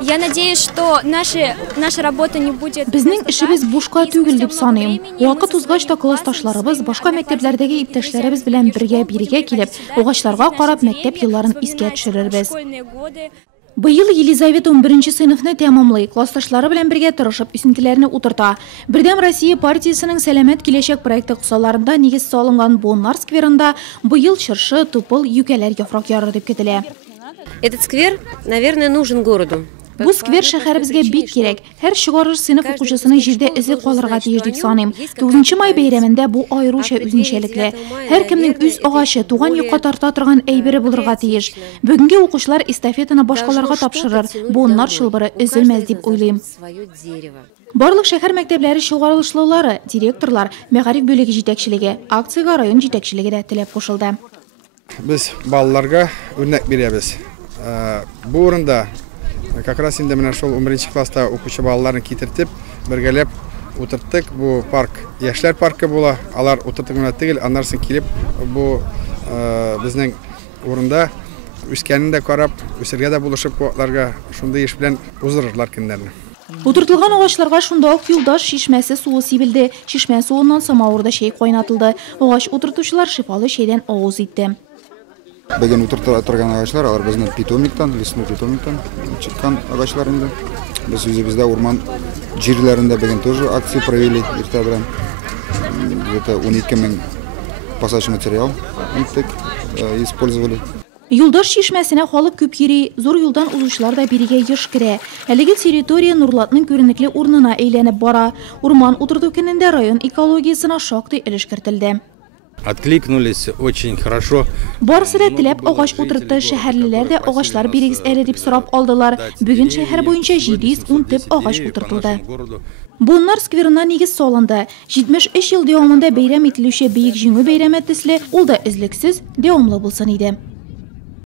Я надеюсь, что наша работа не будет... Безнең эшебез бушка түгел дип саныйм. Вакыт узгач та классташларыбыз, башка мәктәпләрдәге иптәшләребез белән бергә килеп, агачларга карап мәктәп елларын искә төшерербез. Быел Елизавета 11 сыйныфны тәмамлый, классташлары белән бергә тырышып үсентеләрне утырта. Бердәм Россия партиясының сәламәт киләчәк проекты кысаларында нигез салынган Боннар скверында быел чыршы, тупыл, юкәләр яфрак ярыр дип көтелә. Этот сквер, наверное, нужен городу. Бу сквер шәһәребезгә бик кирәк. Һәр чыгарыш сыйныф укучысының җирдә эзе калырга тиеш дип саныйм. 9 май бәйрәмендә бу аеруча үзенчәлекле. Һәр кемнең үз агачы, туган юкка тарта торган әйбере булырга тиеш. Бүгенге укучылар эстафетаны башкаларга тапшырыр. Боннар чылбыры өзелмәс дип уйлыйм. Барлык шәһәр мәктәпләре чыгарылышлылары, директорлар, мәгариф бүлеге җитәкчелеге, акциягә район җитәкчелеге дә теләп кушылды. Без балаларга үрнәк бирәбез. Бу урында как раз инде менә шул 11 класста укучы балаларын китертеп, бергәләп утырттык. Бу парк, яшьләр паркы була. Алар утыртып гына түгел, аннарсын килеп бу безнең урында үскәнен дә карап, үсәргә дә булышып вакытларга шундый эш белән уздырырлар көннәрне. Утыртылган агачларга шунда ук Юлдаш чишмәсе суы сибелде. Чишмә суыннан самавырда чәй кайнатылды. Агач утыртучылар шифалы чәйдән авыз итте. Бөгөн утыртыла торган агачлар, алар безнең питомниктан, лесной питомниктан чыккан агачлар инде. Без үзебездә урман җирләрендә бөгөн тоже акция провели иртә белән. Это 12 мең пассаж материал использовали. Юлдаш чишмәсенә халык күп йөри, зур юлдан узучылар да бирегә еш керә. Әлеге территория Нурлатның күренекле урынына әйләнеп бара. Урман утырту көнендә район экологиясына шактый өлеш кертелде. Откликнулись очень хорошо. Барысы да теләп агач утыртты, шәһәрлеләр дә агачлар бирегез әле дип сорап алдылар. Бүген шәһәр буенча 710 төп агач утыртылды. Боннар скверына нигез салынды. 73 ел дәвамында бәйрәм ителүче бөек җиңү бәйрәме төсле, ул да өзлексез дәвамлы булсын иде.